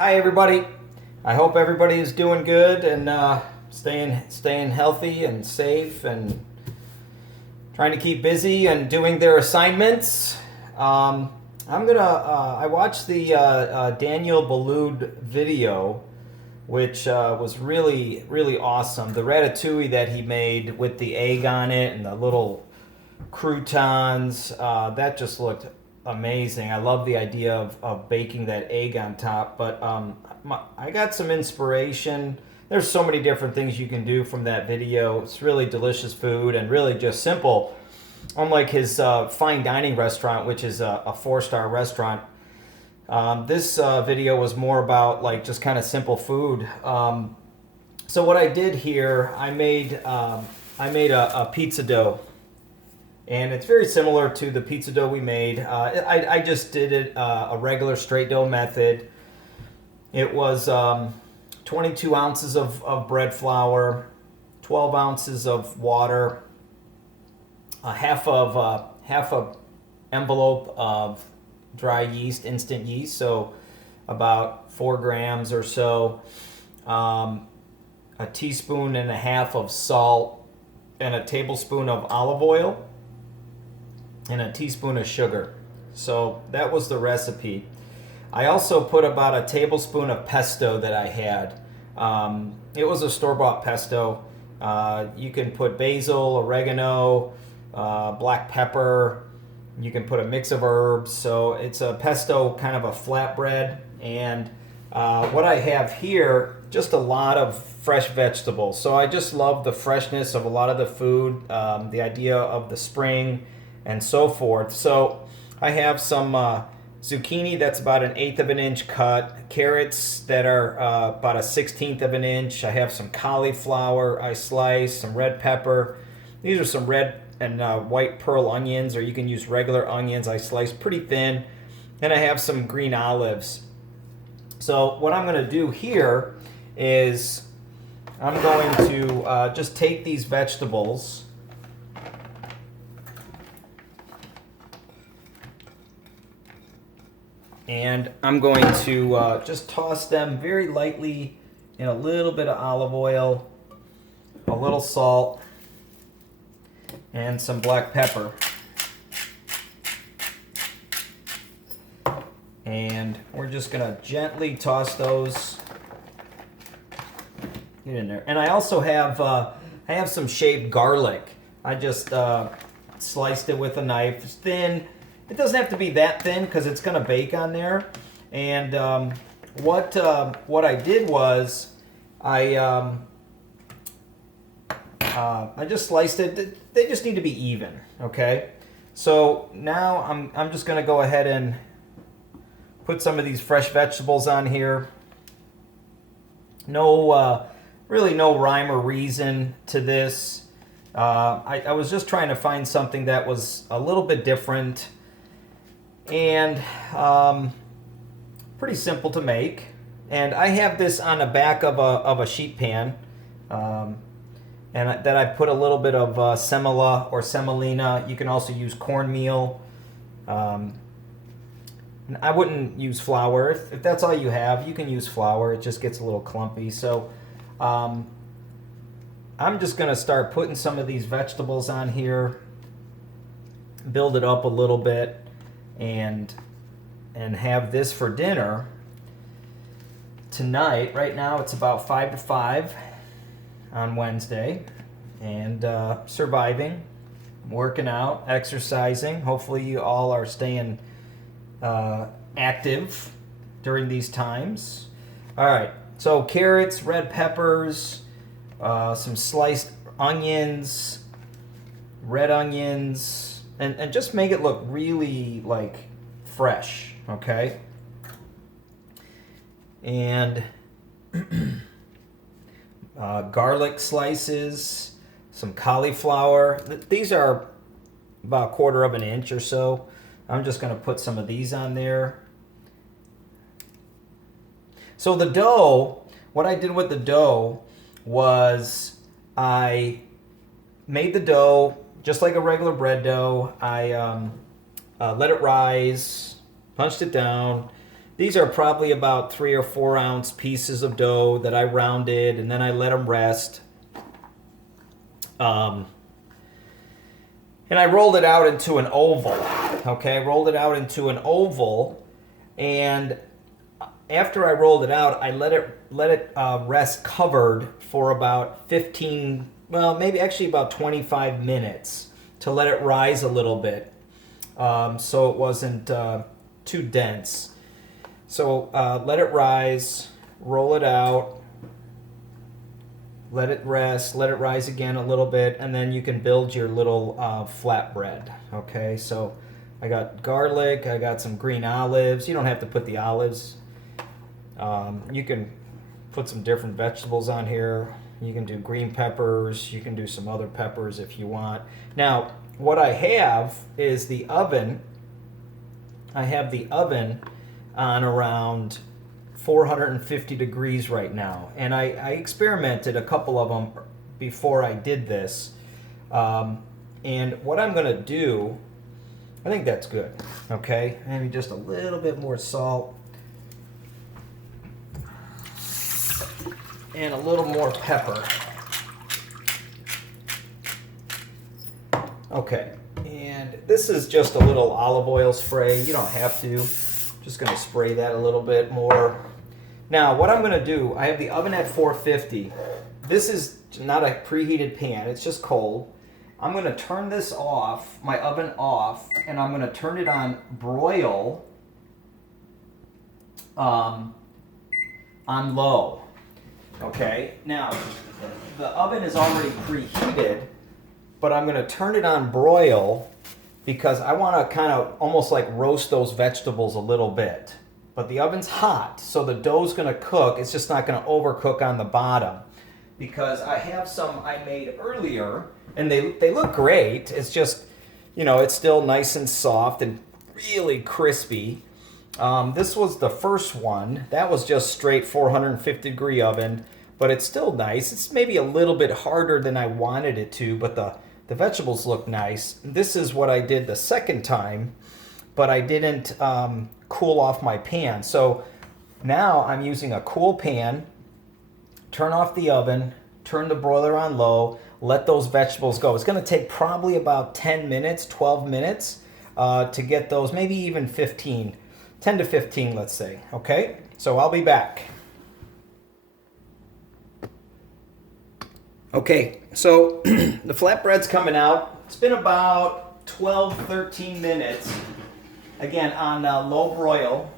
Hi everybody. I hope everybody is doing good and staying healthy and safe and trying to keep busy and doing their assignments. I watched the Daniel Boulud video, which was really awesome. The ratatouille that he made with the egg on it and the little croutons, that just looked amazing. I love the idea of baking that egg on top, but I got some inspiration. There's so many different things you can do from that video. It's really delicious food and really just simple. Unlike his fine dining restaurant, which is a four-star restaurant, this video was more about like just kind of simple food. So what I did here, I made a pizza dough, and it's very similar to the pizza dough we made. I just did it a regular straight dough method. It was 22 ounces of bread flour, 12 ounces of water, a half a envelope of dry yeast, instant yeast, so about 4 grams or so, a teaspoon and a half of salt, and a tablespoon of olive oil, and a teaspoon of sugar. So that was the recipe. I also put about a tablespoon of pesto that I had. It was a store-bought pesto. You can put basil, oregano, black pepper. You can put a mix of herbs. So it's a pesto, kind of a flatbread. And what I have here, just a lot of fresh vegetables. So I just love the freshness of a lot of the food, the idea of the spring and so forth. So I have some zucchini that's about 1/8 of an inch cut, carrots that are about 1/16 of an inch. I have some cauliflower I sliced, some red pepper. These are some red and white pearl onions, or you can use regular onions I sliced pretty thin. And I have some green olives. So what I'm going to do here is I'm going to just take these vegetables and I'm going to just toss them very lightly in a little bit of olive oil, a little salt, and some black pepper. And we're just going to gently toss those in there. And I also have some shaved garlic. I just sliced it with a knife. It's thin. It doesn't have to be that thin because it's going to bake on there. And what I did was I just sliced it. They just need to be even, okay? So now I'm just going to go ahead and put some of these fresh vegetables on here. Really no rhyme or reason to this. I was just trying to find something that was a little bit different and pretty simple to make. And I have this on the back of a sheet pan, and that I put a little bit of semolina or semolina. You can also use cornmeal. I wouldn't use flour. If that's all you have, you can use flour. It just gets a little clumpy. So I'm just going to start putting some of these vegetables on here, build it up a little bit, and have this for dinner tonight. Right now it's about 5 to 5 on Wednesday, and surviving, working out, exercising. Hopefully you all are staying active during these times. All right, so carrots, red peppers, some sliced onions, red onions, and just make it look really like fresh, okay? And garlic slices, some cauliflower. These are about 1/4 of an inch or so. I'm just going to put some of these on there. So the dough, what I did with the dough was I made the dough just like a regular bread dough. I let it rise, punched it down, These are probably about 3 or 4 ounce pieces of dough that I rounded, and then I let them rest. And I rolled it out into an oval. Okay, rolled it out into an oval, and after I rolled it out, I let it rest covered for about 15, well, maybe actually about 25 minutes to let it rise a little bit, so it wasn't too dense. So let it rise, roll it out, let it rest, let it rise again a little bit, and then you can build your little flatbread. Okay, so I got garlic, I got some green olives. You don't have to put the olives. You can put some different vegetables on here. You can do green peppers, you can do some other peppers if you want. Now, what I have is the oven. I have the oven on around 450 degrees right now, and I experimented a couple of them before I did this, and what I'm going to do, I think that's good. Okay, maybe just a little bit more salt and a little more pepper. Okay, and this is just a little olive oil spray. You don't have to. Just going to spray that a little bit more. Now, what I'm going to do, I have the oven at 450. This is not a preheated pan. It's just cold. I'm going to turn this off, my oven off, and I'm going to turn it on broil on low. Okay, now the oven is already preheated, but I'm going to turn it on broil because I want to kind of almost like roast those vegetables a little bit. But the oven's hot, so the dough's going to cook. It's just not going to overcook on the bottom. Because I have some I made earlier, and they look great. It's just, you know, it's still nice and soft and really crispy. This was the first one. That was just straight 450 degree oven, but it's still nice. It's maybe a little bit harder than I wanted it to, but the vegetables look nice. This is what I did the second time, but I didn't cool off my pan. So now I'm using a cool pan. Turn off the oven, turn the broiler on low, let those vegetables go. It's going to take probably about 10 minutes, 12 minutes to get those, maybe even 15, 10 to 15, let's say. Okay, so I'll be back. Okay, so the flatbread's coming out. It's been about 12, 13 minutes, again on low broil.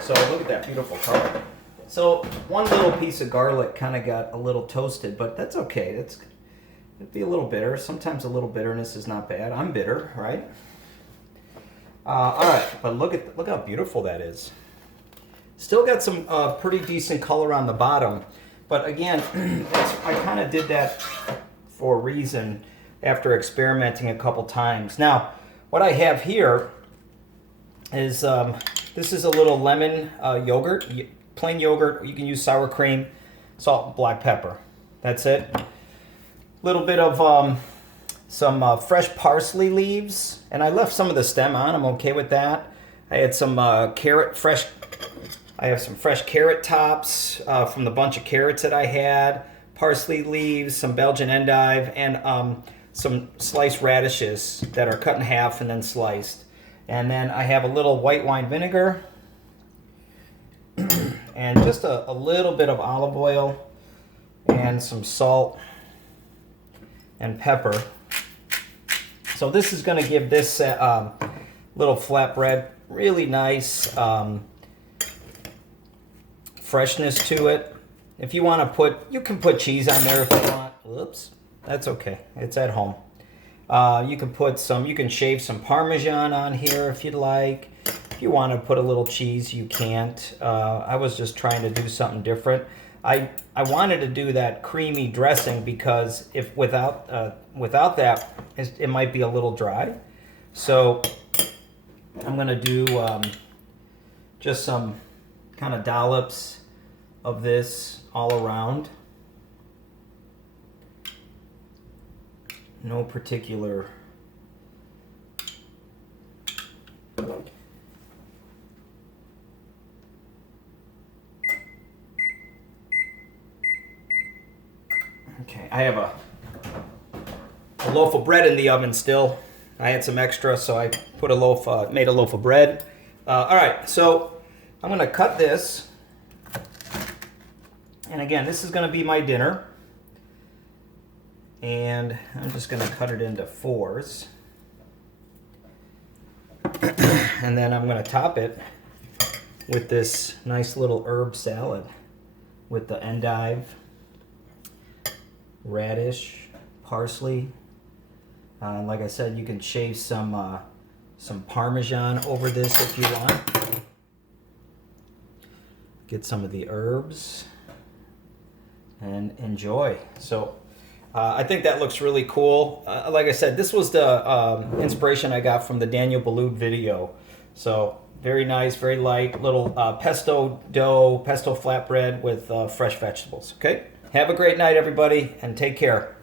So look at that beautiful color. So one little piece of garlic kind of got a little toasted, but that's okay. It'd be a little bitter. Sometimes a little bitterness is not bad. I'm bitter, right? All right, but look how beautiful that is. Still got some pretty decent color on the bottom, but again, I kind of did that for a reason after experimenting a couple times. Now, what I have here is this is a little lemon yogurt. Plain yogurt. You can use sour cream, salt, black pepper. That's it. A little bit of some fresh parsley leaves, and I left some of the stem on. I'm okay with that. I had some fresh. I have some fresh carrot tops from the bunch of carrots that I had. Parsley leaves, some Belgian endive, and some sliced radishes that are cut in half and then sliced. And then I have a little white wine vinegar. And just a little bit of olive oil and some salt and pepper. So this is going to give this little flatbread really nice freshness to it. If you want to you can put cheese on there if you want. Whoops, that's okay. It's at home. You can shave some Parmesan on here if you'd like. If you want to put a little cheese, you can't. I was just trying to do something different. I wanted to do that creamy dressing because if without that, it might be a little dry. So I'm going to do just some kind of dollops of this all around. No particular. Okay, I have a loaf of bread in the oven still. I had some extra, so I put a loaf, made a loaf of bread. All right, so I'm gonna cut this. And again, this is gonna be my dinner. And I'm just gonna cut it into 4s. And then I'm gonna top it with this nice little herb salad with the endive, radish, parsley. Like I said, you can shave some Parmesan over this if you want. Get some of the herbs and enjoy. So I think that looks really cool. Like I said, this was the inspiration I got from the Daniel Boulud video. So very nice, very light, little pesto dough, pesto flatbread with fresh vegetables. Okay? Have a great night, everybody, and take care.